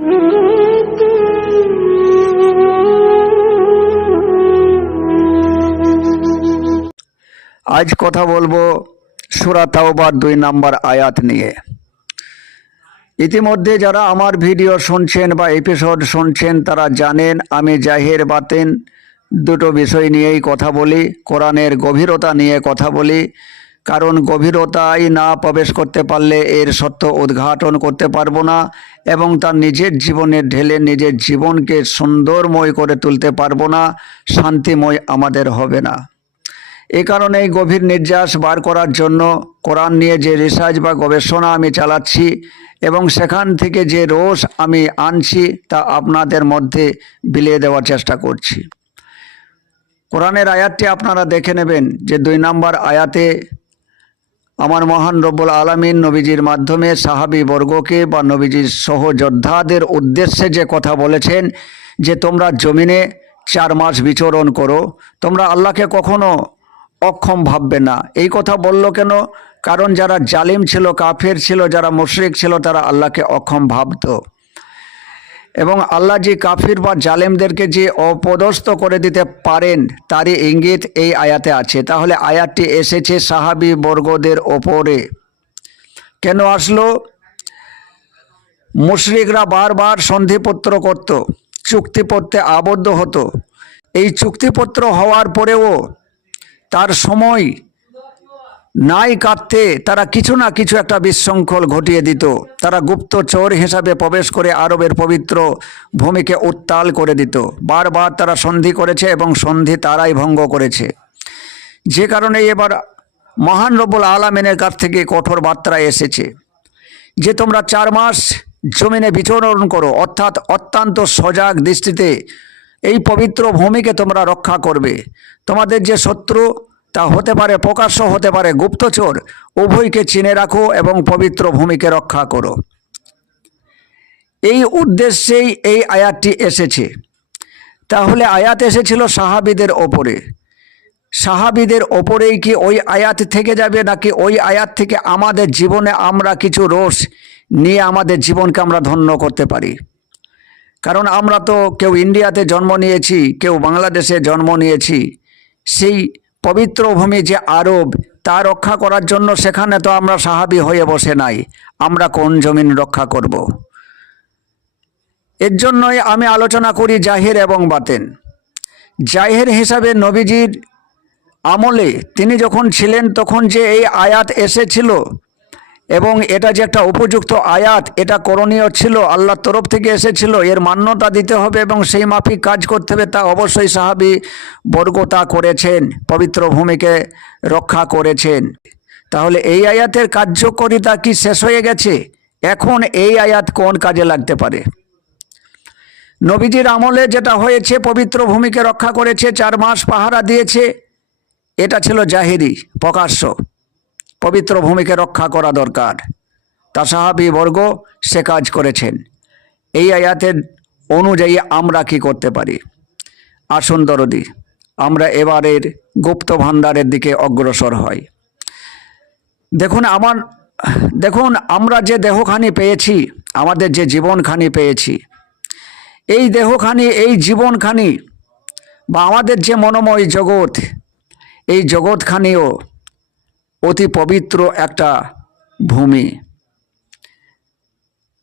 আজ কথা বলব সুরা তাওবার দুই নাম্বার আয়াত নিয়ে। ইতিমধ্যে যারা আমার ভিডিও শুনছেন বা এপিসোড শুনছেন, তারা জানেন আমি জাহির বাতেন দুটো বিষয় নিয়েই কথা বলি, কোরআনের গভীরতা নিয়ে কথা বলি। কারণ গভীরতায় না প্রবেশ করতে পারলে এর সত্য উদ্ঘাটন করতে পারব না এবং তার নিজের জীবনে ঢেলে নিজের জীবনকে সুন্দরময় করে তুলতে পারব না, শান্তিময় আমাদের হবে না। এ কারণেই গভীর নির্যাস বার করার জন্য কোরআন নিয়ে যে রিসার্চ বা গবেষণা আমি চালাচ্ছি এবং সেখান থেকে যে রোষ আমি আনছি তা আপনাদের মধ্যে বিলিয়ে দেওয়ার চেষ্টা করছি। কোরআনের আয়াতটি আপনারা দেখে নেবেন যে দুই নম্বর আয়াতে আমার মহান রব্বুল আলমিন নবীজির মাধ্যমে সাহাবি বর্গকে বা নবীজির সহযোদ্ধাদের উদ্দেশ্যে যে কথা বলেছেন, যে তোমরা জমিনে চার মাস বিচরণ করো, তোমরা আল্লাহকে কখনো অক্ষম ভাববে না। এই কথা বলল কেন? কারণ যারা জালিম ছিল, কাফের ছিল, যারা মুশরিক ছিল, তারা আল্লাহকে অক্ষম ভাবতো। এবং আল্লাহ যে কাফির বা জালেমদেরকে যে অপদস্থ করে দিতে পারেন, তারই ইঙ্গিত এই আয়াতে আছে। তাহলে আয়াতটি এসেছে সাহাবি বর্গদের ওপরে। কেন আসলো? মুশরিকরা বারবার সন্ধিপত্র করত, চুক্তিপত্রে আবদ্ধ হতো। এই চুক্তিপত্র হওয়ার পরেও তার সময় নাই কাটতে তারা কিছু না কিছু একটা বিশৃঙ্খল ঘটিয়ে দিত। তারা গুপ্ত চোর হিসাবে প্রবেশ করে আরবের পবিত্র ভূমিকে উত্তাল করে দিত। বারবার তারা সন্ধি করেছে এবং সন্ধি তারাই ভঙ্গ করেছে। যে কারণে এবার মহান রব্বুল আলামিনের কাছ থেকে কঠোর বার্তা এসেছে যে তোমরা চার মাস জমিনে বিচরণ করো, অর্থাৎ অত্যন্ত সজাগ দৃষ্টিতে এই পবিত্র ভূমিকে তোমরা রক্ষা করবে। তোমাদের যে শত্রু তা হতে পারে প্রকাশ্য, হতে পারে গুপ্তচর। উভয়কে চিনে রাখো এবং পবিত্র ভূমিকে রক্ষা করো। এই উদ্দেশ্যেই এই আয়াতটি এসেছে। তাহলে আয়াত এসেছিল সাহাবিদের ওপরে। সাহাবিদের ওপরেই কি ওই আয়াত থেকে যাবে, নাকি ওই আয়াত থেকে আমাদের জীবনে আমরা কিছু রোষ নিয়ে আমাদের জীবনকে আমরা ধন্য করতে পারি? কারণ আমরা তো কেউ ইন্ডিয়াতে জন্ম নিয়েছি, কেউ বাংলাদেশে জন্ম নিয়েছি, সেই পবিত্র ভূমি যে আরব, তা রক্ষা করার জন্য সেখানে তো আমরা সাহাবি হয়ে বসে নাই আমরা কোন জমিন রক্ষা করব। এর জন্যই আমি আলোচনা করি জাহির এবং বাতেন জাহির হিসাবে নবীজির আমলে তিনি যখন ছিলেন, তখন যে এই আয়াত এসেছিল এবং এটা যে একটা উপযুক্ত আয়াত, এটা করণীয় ছিল আল্লাহর তরফ থেকে এসেছিল, এর মান্যতা দিতে হবে এবং সেই মাফিক কাজ করতে হবে, তা অবশ্যই সাহাবি বর্গতা করেছেন, পবিত্র ভূমিকে রক্ষা করেছেন। তাহলে এই আয়াতের কার্যকরিতা কি শেষ হয়ে গেছে? এখন এই আয়াত কোন কাজে লাগতে পারে? নবীজির আমলে যেটা হয়েছে, পবিত্র ভূমিকে রক্ষা করেছে, চার মাস পাহারা দিয়েছে, এটা ছিল জাহিরি, প্রকাশ্য। পবিত্র ভূমিকে রক্ষা করা দরকার। তা সাহাবি বর্গ সে কাজ করেছেন। এই আয়াতের অনুযায়ী আমরা কি করতে পারি? আসুন দরদি, আমরা এবারের গুপ্ত ভাণ্ডারের দিকে অগ্রসর হই। দেখুন, আমার, দেখুন, আমরা যে দেহখানি পেয়েছি, আমাদের যে জীবনখানি পেয়েছি, এই দেহখানি, এই জীবনখানি বা আমাদের যে মনোময় জগৎ, এই জগৎখানিও অতি পবিত্র একটা ভূমি।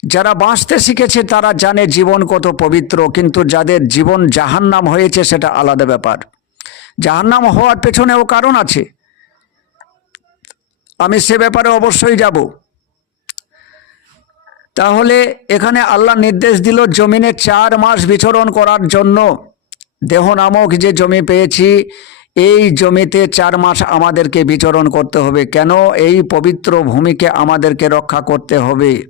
যারা বাঁচতে শিখেছে তারা জানে জীবন কত পবিত্র, কিন্তু যাদের জীবন জাহান্নাম হয়েছে সেটা আলাদা ব্যাপার। জাহান্নাম হওয়ার পেছনেও কারণ আছে। আমি সে ব্যাপারে অবশ্যই যাব। তাহলে এখানে আল্লাহ নির্দেশ দিল জমিনে চার মাস বিচরণ করার জন্য। দেহ নামক যে জমি পেয়েছি এই জমিতে চার মাস আমাদেরকে বিচরণ করতে হবে। কেন? এই পবিত্র ভূমিকে আমাদেরকে রক্ষা করতে হবে।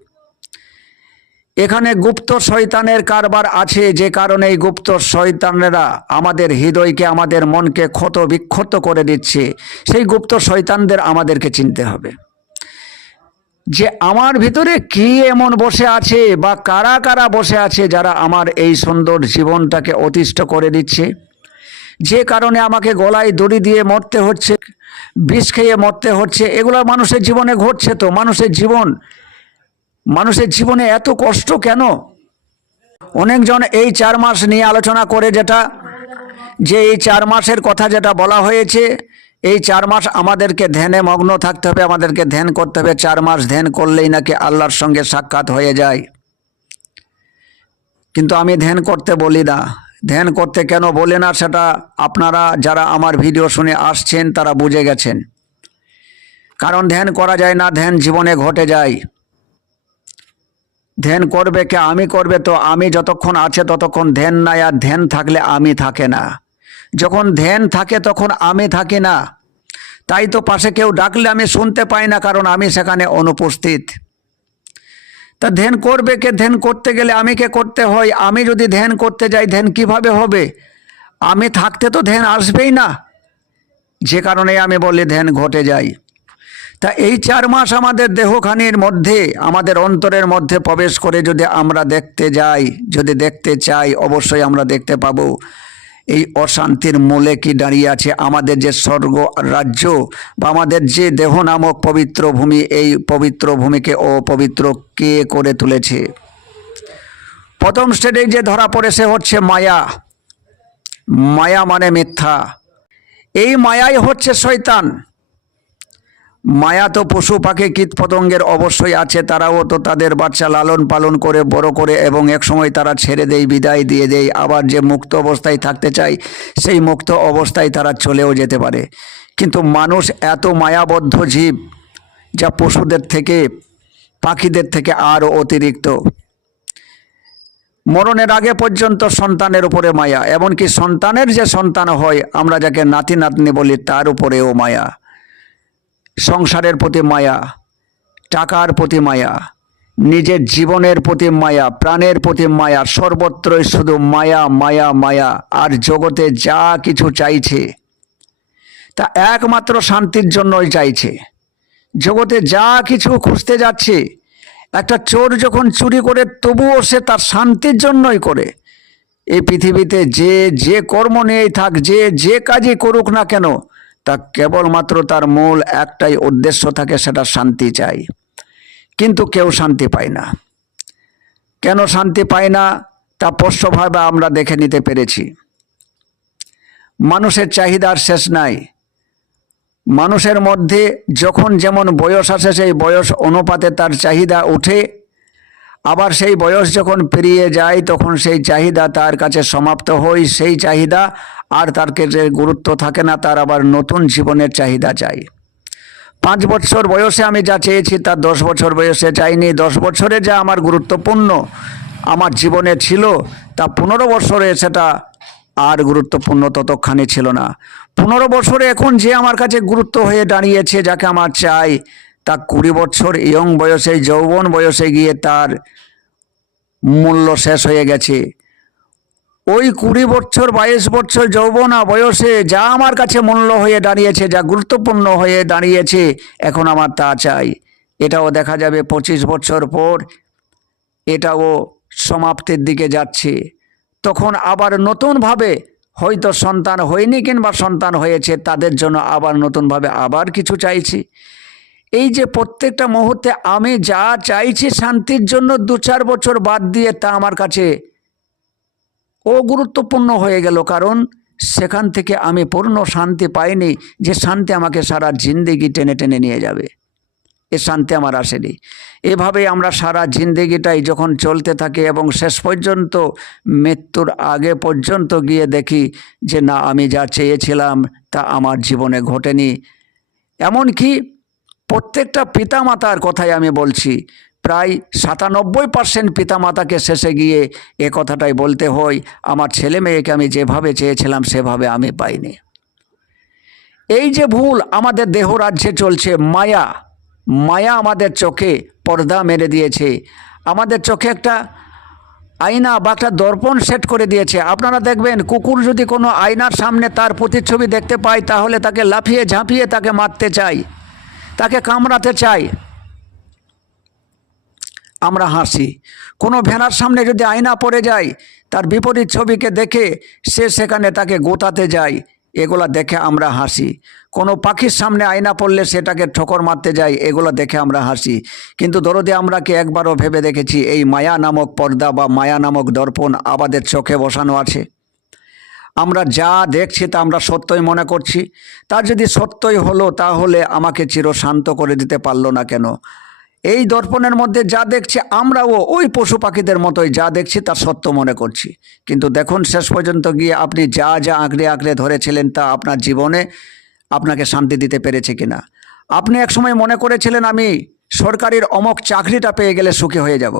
এখানে গুপ্ত শয়তানের কারবার আছে, যে কারণে এই গুপ্ত শয়তানেরা আমাদের হৃদয়কে, আমাদের মনকে ক্ষত বিক্ষত করে দিচ্ছে। সেই গুপ্ত শয়তানদের আমাদেরকে চিনতে হবে। যে আমার ভিতরে কি এমন বসে আছে বা কারা কারা বসে আছে যারা আমার এই সুন্দর জীবনটাকে অতিষ্ঠ করে দিচ্ছে? যে কারণে আমাকে গলায় দড়ি দিয়ে মরতে হচ্ছে, বিষ খেয়ে মরতে হচ্ছে, এগুলো মানুষের জীবনে ঘটছে তো। মানুষের জীবন, মানুষের জীবনে এত কষ্ট কেন? অনেকজন এই চার মাস নিয়ে আলোচনা করে যেটা, যে এই চার মাসের কথা যেটা বলা হয়েছে, এই চার মাস আমাদেরকে ধ্যানে মগ্ন থাকতে হবে, আমাদেরকে ধ্যান করতে হবে। চার মাস ধ্যান করলেই নাকি আল্লাহর সঙ্গে সাক্ষাৎ হয়ে যায়। কিন্তু আমি ধ্যান করতে বলি না। ধ্যান করতে কেন বলি না সেটা আপনারা যারা আমার ভিডিও শুনে আসছেন, তারা বুঝে গেছেন। কারণ ধ্যান করা যায় না, ধ্যান জীবনে ঘটে যায়। ধ্যান করবে কে আমি করবে তো আমি যতক্ষণ আছে ততক্ষণ ধ্যান নাই, আর ধ্যান থাকলে আমি থাকে না। যখন ধ্যান থাকে তখন আমি থাকি না। তাই তো পাশে কেউ ডাকলে আমি শুনতে পাই না, কারণ আমি সেখানে অনুপস্থিত। তা ধ্যান করবে কে? ধ্যান করতে গেলে আমি কে করতে হয়? আমি যদি ধ্যান করতে যাই, ধ্যান কীভাবে হবে? আমি থাকতে তো ধ্যান আসবেই না। যে কারণে আমি বলি ধ্যান ঘটে যায়। তা এই চার মাস আমাদের দেহখানির মধ্যে, আমাদের অন্তরের মধ্যে প্রবেশ করে যদি আমরা দেখতে যাই, যদি দেখতে চাই, অবশ্যই আমরা দেখতে পাবো। এই অশান্তির মূলে কি দাঁড়িয়ে আছে আমাদের যে স্বর্গ রাজ্য বা আমাদের যে দেহ নামক পবিত্র ভূমি, এই পবিত্র ভূমিকে অপবিত্র কে করে তুলেছে? প্রথম স্টেজে যে ধরা পড়ে সে হচ্ছে মায়া। মায়া মানে মিথ্যা। এই মায়াই হচ্ছে শয়তান। মায়া তো পশু পাখি কীট পতঙ্গের অবশ্যই আছে, তারাও তো তাদের বাচ্চা লালন পালন করে, বড় করে এবং একসময় তারা ছেড়ে দেয় বিদায় দিয়ে দেয় আবার যে মুক্ত অবস্থায় থাকতে চায়, সেই মুক্ত অবস্থায় তারা চলেও যেতে পারে। কিন্তু মানুষ এত মায়াবদ্ধ জীব, যা পশুদের থেকে, পাখিদের থেকে আরও অতিরিক্ত। মরণের আগে পর্যন্ত সন্তানের উপরে মায়া, এমনকি সন্তানের যে সন্তান হয়, আমরা যাকে নাতি নাতনি বলি, তার উপরেও মায়া। সংসারের প্রতি মায়া, টাকার প্রতি মায়া, নিজের জীবনের প্রতি মায়া, প্রাণের প্রতি মায়া, সর্বত্রই শুধু মায়া মায়া মায়া আর জগতে যা কিছু চাইছে, তা একমাত্র শান্তির জন্যই চাইছে। জগতে যা কিছু খুঁজতে যাচ্ছে, একটা চোর যখন চুরি করে তবুও সে তার শান্তির জন্যই করে। এই পৃথিবীতে যে যে কর্ম নিয়েই থাক, যে যে কাজই করুক না কেন তা কেবলমাত্র তার মূল একটাই উদ্দেশ্য থাকে, সেটা শান্তি চাই। কিন্তু কেউ শান্তি পায় না। কেন শান্তি পায় না? তা পোষ্যভাবে আমরা দেখে নিতে পেরেছি। মানুষের চাহিদার শেষ নাই। মানুষের মধ্যে যখন যেমন বয়স আসে, সেই বয়স অনুপাতে তার চাহিদা ওঠে। আবার সেই বয়স যখন পেরিয়ে যায়, তখন সেই চাহিদা তার কাছে সমাপ্ত হয়। সেই চাহিদা আর তার কাছে গুরুত্ব থাকে না, তার আবার নতুন জীবনের চাহিদা চাই। পাঁচ বছর বয়সে আমি যা চেয়েছি, তা দশ বছর বয়সে চাইনি দশ বছরে যা আমার গুরুত্বপূর্ণ আমার জীবনে ছিল, তা পনেরো বছরে সেটা আর গুরুত্বপূর্ণ ততখানি ছিল না। পনেরো বছরে এখন যে আমার কাছে গুরুত্ব হয়ে দাঁড়িয়েছে, যাকে আমার চাই, তা কুড়ি বছর ইয়ং বয়সে, যৌবন বয়সে গিয়ে তার মূল্য শেষ হয়ে গেছে। ওই কুড়ি বছর, বাইশ বছর যৌবনা বয়সে যা আমার কাছে মূল্য হয়ে দাঁড়িয়েছে, যা গুরুত্বপূর্ণ হয়ে দাঁড়িয়েছে, এখন আমার তা চাই। এটাও দেখা যাবে পঁচিশ বছর পর, এটাও সমাপ্তির দিকে যাচ্ছে। তখন আবার নতুনভাবে হয়তো সন্তান হয়নি কিংবা সন্তান হয়েছে, তাদের জন্য আবার নতুনভাবে আবার কিছু চাইছি। এই যে প্রত্যেকটা মুহূর্তে আমি যা চাইছি শান্তির জন্য দু চার বছর বাদ দিয়ে তা আমার কাছে অগুরুত্বপূর্ণ হয়ে গেল কারণ সেখান থেকে আমি পূর্ণ শান্তি পাইনি যে শান্তি আমাকে সারা জিন্দেগি টেনে টেনে নিয়ে যাবে। এ শান্তি আমার আসেনি। এভাবে আমরা সারা জিন্দেগিটাই যখন চলতে থাকি এবং শেষ পর্যন্ত মৃত্যুর আগে পর্যন্ত গিয়ে দেখি যে না, আমি যা চেয়েছিলাম তা আমার জীবনে ঘটেনি। এমনকি প্রত্যেকটা পিতামাতার কথাই আমি বলছি প্রায় সাতানব্বই পার্সেন্ট পিতামাতাকে শেষে গিয়ে এ কথাটাই বলতে হয়, আমার ছেলে মেয়েকে আমি যেভাবে চেয়েছিলাম, সেভাবে আমি পাইনি। এই যে ভুল আমাদের দেহ রাজ্যে চলছে, মায়া মায়া আমাদের চোখে পর্দা মেরে দিয়েছে। আমাদের চোখে একটা আয়না বা একটা দর্পণ সেট করে দিয়েছে। আপনারা দেখবেন, কুকুর যদি কোনো আয়নার সামনে তার প্রতিচ্ছবি দেখতে পায়, তাহলে তাকে লাফিয়ে ঝাঁপিয়ে তাকে মারতে চাই তাকে কামড়াতে চাই আমরা হাসি। কোনো ভেড়ার সামনে যদি আয়না পড়ে যায়, তার বিপরীত ছবিকে দেখে সে সেখানে তাকে গোতাতে যায়। এগুলা দেখে আমরা হাসি। কোনো পাখির সামনে আয়না পড়লে সেটাকে ঠোকর মারতে যাই এগুলো দেখে আমরা হাসি। কিন্তু দরদে আমরা কি একবারও ভেবে দেখেছি, এই মায়া নামক পর্দা বা মায়া নামক দর্পণ আমাদের চোখে বসানো আছে? আমরা যা দেখছি তা আমরা সত্যই মনে করছি। তার যদি সত্যই হলো, তাহলে আমাকে চিরশান্ত করে দিতে পারল না কেন? এই দর্পণের মধ্যে যা দেখছি আমরাও ওই পশু পাখিদের মতোই যা দেখছি তা সত্য মনে করছি। কিন্তু দেখুন, শেষ পর্যন্ত গিয়ে আপনি যা যা আঁকড়ে আঁকড়ে ধরেছিলেন তা আপনার জীবনে আপনাকে শান্তি দিতে পেরেছে কিনা? আপনি একসময় মনে করেছিলেন, আমি সরকারের অমক চাকরিটা পেয়ে গেলে সুখী হয়ে যাব।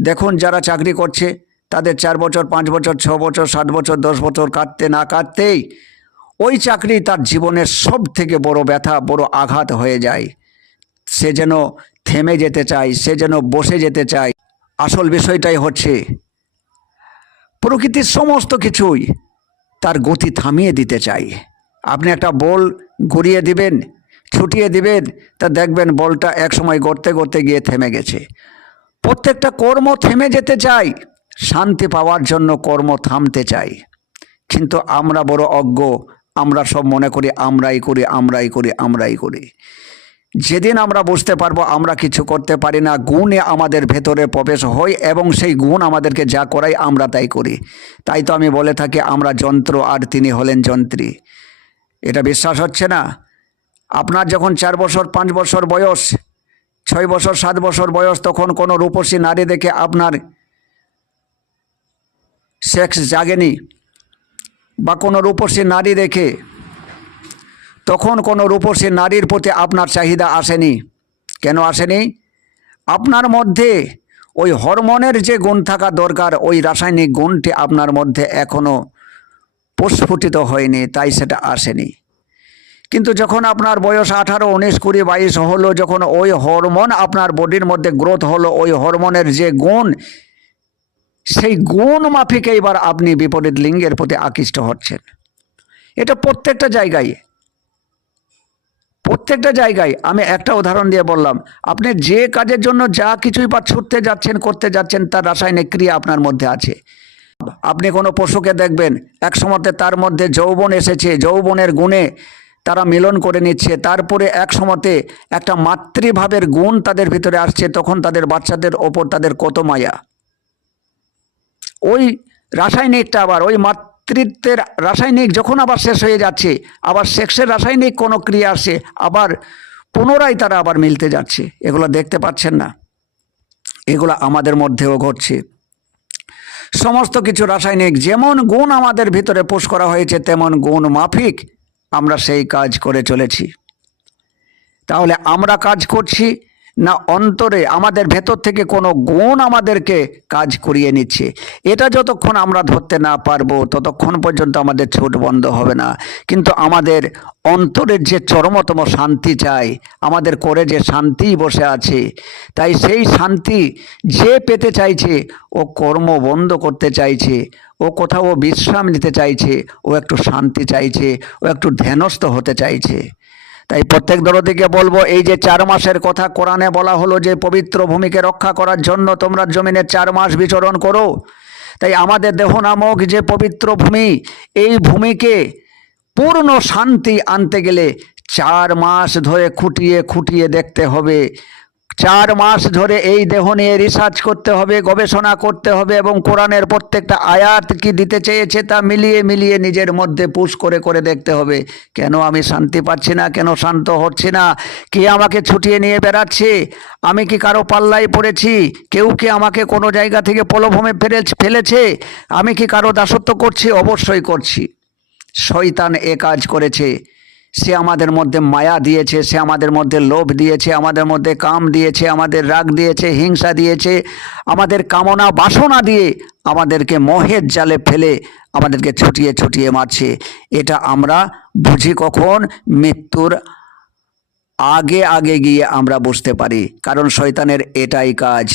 দেখুন, যারা চাকরি করছে, তাদের চার বছর, পাঁচ বছর, ছ বছর, সাত বছর, দশ বছর কাটতে না কাটতেই ওই চাকরি তার জীবনের সব থেকে বড় ব্যথা, বড় আঘাত হয়ে যায়। সে যেন থেমে যেতে চায়, সে যেন বসে যেতে চায়। আসল বিষয়টাই হচ্ছে, প্রকৃতির সমস্ত কিছুই তার গতি থামিয়ে দিতে চাই আপনি একটা বল ঘুরিয়ে দিবেন, ছুটিয়ে দিবেন, তা দেখবেন বলটা একসময় গড়তে গড়তে গিয়ে থেমে গেছে। প্রত্যেকটা কর্ম থেমে যেতে চাই শান্তি পাওয়ার জন্য কর্ম থামতে চাই কিন্তু আমরা বড় অজ্ঞ, আমরা সব মনে করি আমরাই করি আমরাই করি আমরাই করি। যেদিন আমরা বুঝতে পারব আমরা কিছু করতে পারি না, গুণে আমাদের ভেতরে প্রবেশ হয় এবং সেই গুণ আমাদেরকে যা করাই আমরা তাই করি। তাই তো আমি বলে থাকি, আমরা যন্ত্র আর তিনি হলেন যন্ত্রী। এটা বিশ্বাস হচ্ছে না? আপনার যখন চার বছর, পাঁচ বছর বয়স, ছয় বছর, সাত বছর বয়স, তখন কোনো রূপসী নারী দেখে আপনার সেক্স জাগেনি? বা কোনো রূপসী নারী দেখে তখন কোনো রূপসী নারীর প্রতি আপনার চাহিদা আসেনি। কেন আসেনি? আপনার মধ্যে ওই হরমোনের যে গুণ থাকা দরকার, ওই রাসায়নিক গুণটি আপনার মধ্যে এখনও প্রস্ফুটিত হয়নি, তাই সেটা আসেনি। কিন্তু যখন আপনার বয়স আঠারো, উনিশ, কুড়ি, বাইশ হলো, যখন ওই হরমোন আপনার বডির মধ্যে গ্রোথ হলো, ওই হরমোনের যে গুণ, সেই গুণ মাফিক এবার আপনি বিপরীত লিঙ্গের প্রতি আকৃষ্ট হচ্ছেন। এটা প্রত্যেকটা জায়গায়। প্রত্যেকটা জায়গায় আমি একটা উদাহরণ দিয়ে বললাম, আপনি যে কাজের জন্য যা কিছুই বা ছুটতে যাচ্ছেন, করতে যাচ্ছেন, তার রাসায়নিক ক্রিয়া আপনার মধ্যে আছে। আপনি কোনো পশুকে দেখবেন, এক সময়তে তার মধ্যে যৌবন এসেছে, যৌবনের গুণে তারা মিলন করে নিচ্ছে, তারপরে এক সময়তে একটা মাতৃভাবের গুণ তাদের ভিতরে আসছে, তখন তাদের বাচ্চাদের ওপর তাদের কত মায়া। ওই রাসায়নিকটা আবার, ওই মাতৃত্বের রাসায়নিক যখন আবার শেষ হয়ে যাচ্ছে, আবার সেক্সের রাসায়নিক কোনো ক্রিয়া আসে, আবার পুনরায় তারা আবার মিলতে যাচ্ছে। এগুলো দেখতে পাচ্ছেন না। এগুলো আমাদের মধ্যেও ঘটছে। সমস্ত কিছু রাসায়নিক, যেমন গুণ আমাদের ভিতরে পোষ করা হয়েছে, তেমন গুণ মাফিক আমরা সেই কাজ করে চলেছি। তাহলে আমরা কাজ করছি না অন্তরে আমাদের ভেতর থেকে কোনো গুণ আমাদেরকে কাজ করিয়ে নিচ্ছে। এটা যতক্ষণ আমরা ধরতে না পারব, ততক্ষণ পর্যন্ত আমাদের ছোট বন্ধ হবে না। কিন্তু আমাদের অন্তরের যে চরমতম শান্তি চাই, আমাদের করে যে শান্তি বসে আছে, তাই সেই শান্তি যে পেতে চাইছে, ও কর্ম বন্ধ করতে চাইছে, ও কোথাও বিশ্রাম নিতে চাইছে, ও একটু শান্তি চাইছে, ও একটু ধ্যানস্থ হতে চাইছে। তাই প্রত্যেক দরদিকে বলব, এই যে চার মাসের কথা কোরআনে বলা হলো যে পবিত্র ভূমিকে রক্ষা করার জন্য তোমরা জমিনে চার মাস বিচরণ করো। তাই আমাদের দেহ নামক যে পবিত্র ভূমি, এই ভূমিকে পূর্ণ শান্তি আনতে গেলে চার মাস ধরে খুঁটিয়ে খুঁটিয়ে দেখতে হবে। চার মাস ধরে এই দেহ নিয়ে রিসার্চ করতে হবে, গবেষণা করতে হবে এবং কোরআনের প্রত্যেকটা আয়াত কি দিতে চেয়েছে তা মিলিয়ে মিলিয়ে নিজের মধ্যে পুশ করে করে দেখতে হবে। কেন আমি শান্তি পাচ্ছি না? কেন শান্ত হচ্ছি না? কে আমাকে ছুটিয়ে নিয়ে বেড়াচ্ছে? আমি কি কারও পাল্লায় পড়েছি? কেউ কি আমাকে কোনো জায়গা থেকে পলভূমে ফেলে, ফেলেছে? আমি কি কারও দাসত্ব করছি? অবশ্যই করছি। শয়তান এ কাজ করেছে। সে আমাদের মধ্যে মায়া দিয়েছে, সে আমাদের মধ্যে লোভ দিয়েছে, আমাদের মধ্যে কাম দিয়েছে, আমাদের রাগ দিয়েছে, হিংসা দিয়েছে, আমাদের কামনা বাসনা দিয়ে আমাদেরকে মোহের জালে ফেলে আমাদেরকে ছুটিয়ে ছুটিয়ে মারছে। এটা আমরা বুঝি কখন? মৃত্যুর আগে আগে গিয়ে আমরা বুঝতে পারি। কারণ শয়তানের এটাই কাজ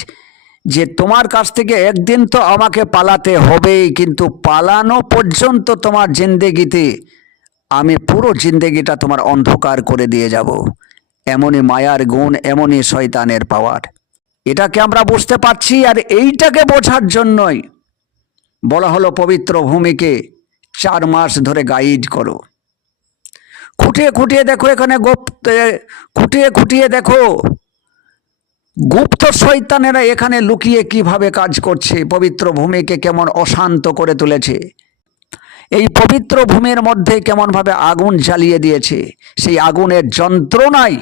যে তোমার কাছ থেকে একদিন তো আমাকে পালাতে হবেই, কিন্তু পালানো পর্যন্ত তোমার জিন্দেগিতে আমি পুরো জিন্দেগিটা তোমার অন্ধকার করে দিয়ে যাব। এমনই মায়ার গুণ, এমনই শয়তানের পাওয়ার এটাকে আমরা বুঝতে পারছি আর এইটাকে বোঝার জন্যই বলা হলো পবিত্র ভূমিকে চার মাস ধরে গাইড করো। খুঁটিয়ে খুঁটিয়ে দেখো এখানে গুপ্ত, খুঁটিয়ে খুঁটিয়ে দেখো। গুপ্ত শৈতানেরা এখানে লুকিয়ে কীভাবে কাজ করছে, পবিত্র ভূমিকে কেমন অশান্ত করে তুলেছে। এই পবিত্র ভূমির মধ্যে কেমনভাবে আগুন জ্বালিয়ে দিয়েছে? সেই আগুনের যন্ত্রণায়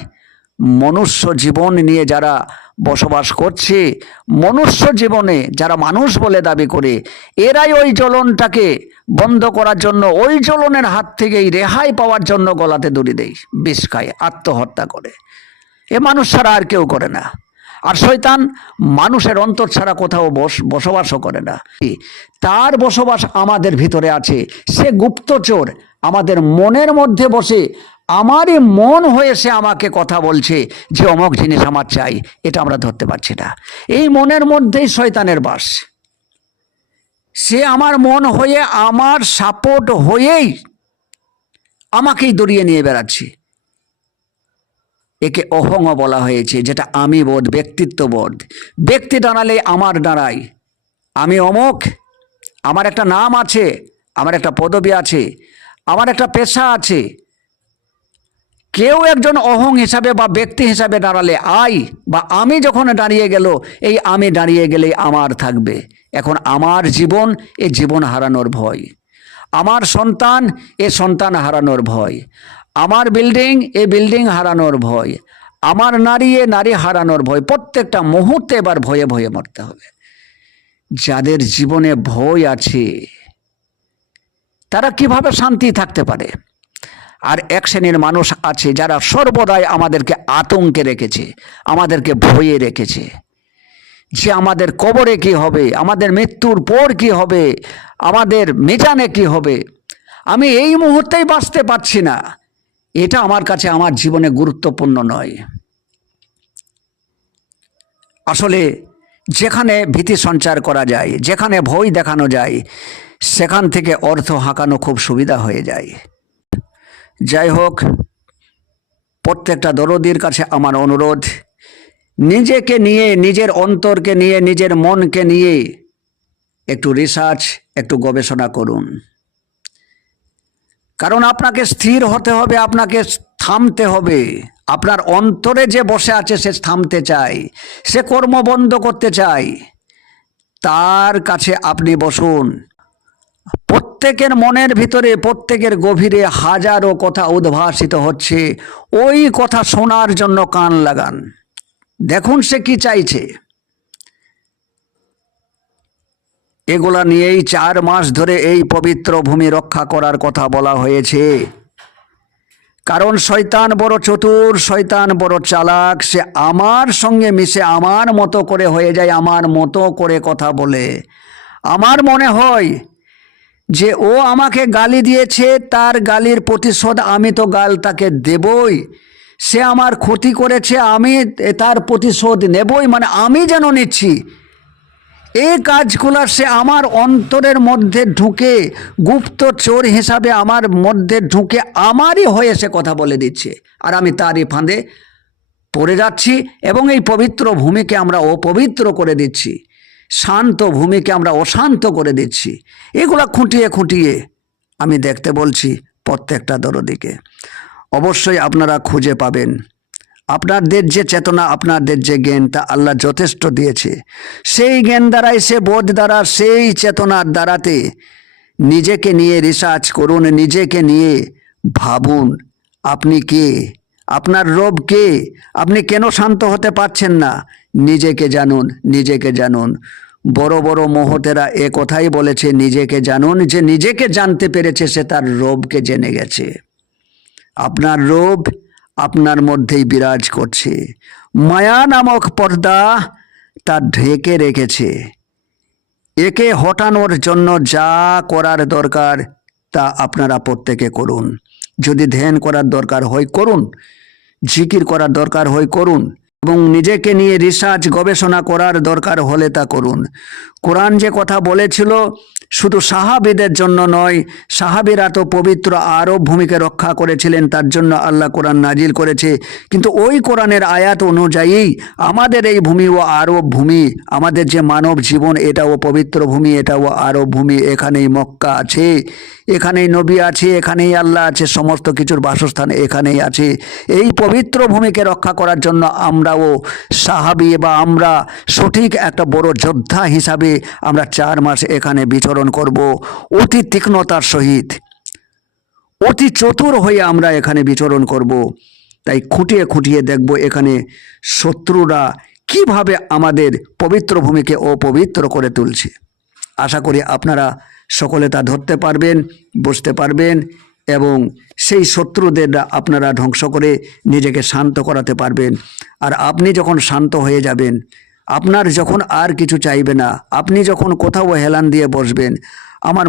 মনুষ্য জীবন নিয়ে যারা বসবাস করছে, মনুষ্য জীবনে যারা মানুষ বলে দাবি করে, এরাই ওই জ্বলনটাকে বন্ধ করার জন্য, ওই জ্বলনের হাত থেকেই রেহাই পাওয়ার জন্য গলাতে দড়ি দেয়, বিষ খায়, আত্মহত্যা করে। এ মানুষ ছাড়া আর কেউ করে না। আর শয়তান মানুষের অন্তর ছাড়া কোথাও বস, বসবাসও করে না। তার বসবাস আমাদের ভিতরে আছে। সে গুপ্তচর আমাদের মনের মধ্যে বসে আমারই মন হয়ে সে আমাকে কথা বলছে যে অমক জিনিস আমার চাই। এটা আমরা ধরতে পারছি না। এই মনের মধ্যেই শয়তানের বাস। সে আমার মন হয়ে, আমার সাপোর্ট হয়েই আমাকেই দড়িয়ে নিয়ে বেড়াচ্ছে। একে অহং বলা হয়েছে, যেটা আমি বোধ, ব্যক্তিত্ব বোধ। ব্যক্তি দাঁড়ালে আমার দাঁড়াই। আমি অমুক আমার একটা নাম আছে, আমার একটা পদবি আছে, আমার একটা পেশা আছে। কেউ একজন অহং হিসাবে বা ব্যক্তি হিসাবে দাঁড়ালে আই বা আমি যখন দাঁড়িয়ে গেল, এই আমি দাঁড়িয়ে গেলেই আমার থাকবে। এখন আমার জীবন, এ জীবন হারানোর ভয়। আমার সন্তান, এ সন্তান হারানোর ভয়। আমার বিল্ডিং এ বিল্ডিং হারানোর ভয়। আমার নারী, এ নারী হারানোর ভয়। প্রত্যেকটা মুহূর্তে এবার ভয়ে ভয়ে মরতে হবে। যাদের জীবনে ভয় আছে, তারা কীভাবে শান্তি থাকতে পারে? আর এক শ্রেণির মানুষ আছে যারা সর্বদাই আমাদেরকে আতঙ্কে রেখেছে, আমাদেরকে ভয়ে রেখেছে। যে আমাদের কবরে কি হবে? আমাদের মৃত্যুর পর কি হবে? আমাদের মেজানে কি হবে? আমি এই মুহূর্তেই বাঁচতে পারছি না। এটা আমার কাছে আমার জীবনে গুরুত্বপূর্ণ নয়। আসলে যেখানে ভীতি সঞ্চার করা যায়, যেখানে ভয় দেখানো যায়, সেখান থেকে অর্থ হাঁকানো খুব সুবিধা হয়ে যায়। যাই হোক, প্রত্যেকটা দরদির কাছে আমার অনুরোধ, নিজেকে নিয়ে, নিজের অন্তরকে নিয়ে, নিজের মনকে নিয়ে একটু রিসার্চ একটু গবেষণা করুন। কারণ আপনাকে স্থির হতে হবে, আপনাকে থামতে হবে। আপনার অন্তরে যে বসে আছে, সে থামতে চায়, সে কর্ম বন্ধ করতে চায়। তার কাছে আপনি বসুন। প্রত্যেকের মনের ভিতরে, প্রত্যেকের গভীরে হাজারো কথা উদ্ভাসিত হচ্ছে। ওই কথা শোনার জন্য কান লাগান। দেখুন সে কি চাইছে। এগুলা নিয়েই চার মাস ধরে এই পবিত্র ভূমি রক্ষা করার কথা বলা হয়েছে। কারণ শয়তান বড় চতুর, শয়তান বড় চালাক, সে আমার সঙ্গে মিশে আমার মতো করে হয়ে যায়, আমার মতো করে কথা বলে। আমার মনে হয় যে ও আমাকে গালি দিয়েছে, তার গালির প্রতিশোধ আমি তো গাল তাকে দেবই। সে আমার ক্ষতি করেছে, আমি তার প্রতিশোধ নেবই মানে আমি যেন নিচ্ছি। এই কাজগুলো সে আমার অন্তরের মধ্যে ঢুকে গুপ্ত চোর হিসাবে আমার মধ্যে ঢুকে আমারই হয়ে সে কথা বলে দিচ্ছে। আর আমি তারই ফাঁদে পড়ে যাচ্ছি এবং এই পবিত্র ভূমিকে আমরা অপবিত্র করে দিচ্ছি। শান্ত ভূমিকে আমরা অশান্ত করে দিচ্ছি। এগুলো খুঁটিয়ে খুঁটিয়ে আমি দেখতে বলছি প্রত্যেকটা দরদিকে। অবশ্যই আপনারা খুঁজে পাবেন। আপনাদের যে চেতনা, আপনাদের যে জ্ঞান, তা আল্লাহ যথেষ্ট দিয়েছে। সেই জ্ঞান দ্বারাই সে বোধ দ্বারা, সেই চেতনার দ্বারাতে নিজেকে নিয়ে রিসার্চ করুন, নিজেকে নিয়ে ভাবুন, আপনি কে? আপনার রোগ কে? আপনি কেন শান্ত হতে পারছেন না? নিজেকে জানুন নিজেকে জানুন। বড় বড় মহতেরা এ কথাই বলেছে, নিজেকে জানুন, যে নিজেকে জানতে পেরেছে সে তার রোগকে জেনে গেছে। আপনার রোগ আপনার মধ্যেই বিরাজ করছে। মায়া নামক পর্দা তা ঢেকে রেখেছে। একে হটানোর জন্য যা করার দরকার তা আপনারা প্রত্যেকে করুন। যদি ধ্যান করার দরকার হয় করুন, জিকির করার দরকার হয় করুন। এবং নিজেকে নিয়ে রিসার্চ গবেষণা করার দরকার হলে তা করুন। কোরআন যে কথা বলেছিল, শুধু সাহাবিদের জন্য নয়, সাহাবিরা তো পবিত্র আরব ভূমিকে রক্ষা করেছিলেন, তার জন্য আল্লাহ কোরআন নাজিল করেছে। কিন্তু ওই কোরআনের আয়াত অনুযায়ী আমাদের এই ভূমি ও আরব ভূমি, আমাদের যে মানব জীবন, এটাও পবিত্র ভূমি, এটাও আরব ভূমি, এখানেই মক্কা আছে। এখানেই নবী আছে, এখানেই আল্লাহ আছে, সমস্ত কিছুর বাসস্থান এখানেই আছে। এই পবিত্র ভূমিকে রক্ষা করার জন্য আমরাও সাহাবি বা আমরা সঠিক একটা বড় যোদ্ধা হিসাবে আমরা চার মাস এখানে বিচরণ করব। অতি তীক্ষ্ণতার সহিত, অতি চতুর হয়ে আমরা এখানে বিচরণ করব। তাই খুঁটিয়ে খুঁটিয়ে দেখব এখানে শত্রুরা কীভাবে আমাদের পবিত্র ভূমিকে অপবিত্র করে তুলছে। আশা করি আপনারা সকলে তা ধরতে পারবেন বুঝতে পারবেন এবং সেই শত্রুদের আপনারা ধ্বংস করে নিজেকে শান্ত করাতে পারবেন। আর আপনি যখন শান্ত হয়ে যাবেন, আপনার যখন আর কিছু চাইবে না, আপনি যখন কোথাও হেলান দিয়ে বসবেন, আমার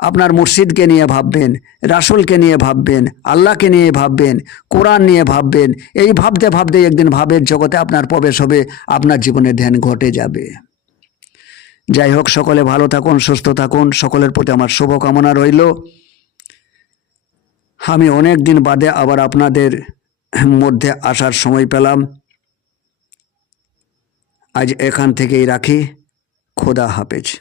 আপনার মুর্শিদকে নিয়ে ভাববেন, রাসুলকে নিয়ে ভাববেন, আল্লাহকে নিয়ে ভাববেন, কোরআন নিয়ে ভাববেন, এই ভাবতে ভাবতে একদিন ভাবের জগতে আপনার প্রবেশ হবে, আপনার জীবনে ধ্যান ঘটে যাবে। যাই হোক, সকলে ভালো থাকুন, সুস্থ থাকুন। সকলের প্রতি আমার শুভকামনা রইল। আমি অনেক দিন বাদে আবার আপনাদের মধ্যে আসার সময় পেলাম। আজ এখান থেকেই রাখি। খোদা হাফেজ।